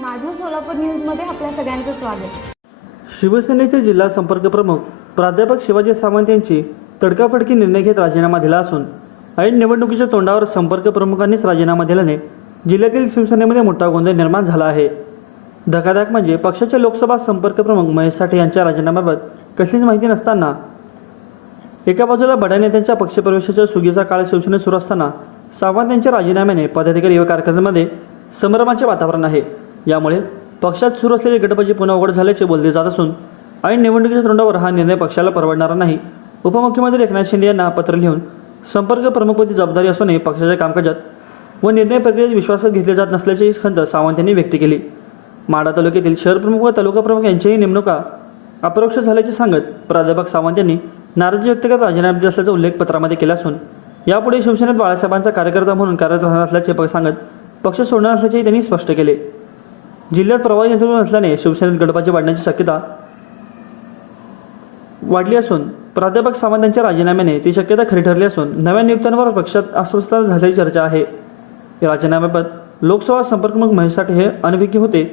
माझं सोलापूर न्यूजमध्ये आपल्या सगळ्यांचं स्वागत. शिवसेनेचे जिल्हा संपर्क प्रमुख प्राध्यापक शिवाजी सावंत यांची तडकाफडकी निर्णय घेत राजीनामा दिला असून ऐन निवडणुकीच्या तोंडावर संपर्क प्रमुखांनीच राजीनामा दिल्याने जिल्ह्यातील शिवसेनेमध्ये मोठा गोंधळ निर्माण झाला आहे. धकाधक म्हणजे पक्षाचे लोकसभा संपर्क प्रमुख महेश साठे यांच्या राजीनाम्याबाबत कसलीच माहिती नसताना एका बाजूला बड्या नेत्यांच्या पक्षप्रवेशाच्या सुगीचा काळ शिवसेनेत सुरू असताना सावंत यांच्या राजीनाम्याने पदाधिकारी व कार्यकर्त्यांमध्ये संभ्रमाचे वातावरण आहे. यामुळे पक्षात सुरू असलेली गटबाजी पुन्हा उघड झाल्याचे बोलले जात असून ऐन निवडणुकीच्या तोंडावर हा निर्णय पक्षाला परवडणारा नाही. उपमुख्यमंत्री एकनाथ शिंदे यांना पत्र लिहून संपर्क प्रमुखपदी जबाबदारी असूनही पक्षाच्या कामकाजात व निर्णय प्रक्रियेत विश्वासात घेतले जात नसल्याची खंत सावंत यांनी व्यक्त केली. माढा तालुक्यातील शहर प्रमुख व तालुका प्रमुख यांच्याही नेमणुका अपरोक्ष झाल्याचे सांगत प्राध्यापक सावंत यांनी नाराजी व्यक्त करत राजीनामा दिला असल्याचा उल्लेख पत्रामध्ये केला असून यापुढे शिवसेनेत बाळासाहेबांचा कार्यकर्ता म्हणून कार्यरत राहणार असल्याचे प- सांगत पक्ष सोडणार असल्याचेही त्यांनी स्पष्ट केले. जिल्ह्यात प्रवाही नेतृत्व नसल्याने शिवसेनेत गडपाची वाढण्याची शक्यता वाढली असून प्राध्यापक सावंत यांच्या राजीनाम्याने ती शक्यता खरी ठरली असून नव्या नियुक्त्यांवर पक्षात अस्वस्थता झाल्याची चर्चा आहे. या राजीनाम्याबाबत लोकसभा संपर्कप्रमुख महेश साठे हे अनभिज्ञ होते.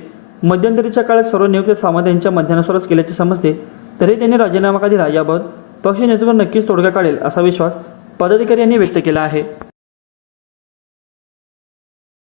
मध्यंतरीच्या काळात सर्व नियुक्त सावंत यांच्या मध्यानुसारच केल्याचे समजते. तरी त्यांनी राजीनामा का दिला? याबाबत पक्ष नेतृत्व नक्कीच तोडगा काढेल असा विश्वास पदाधिकारी यांनी व्यक्त केला आहे.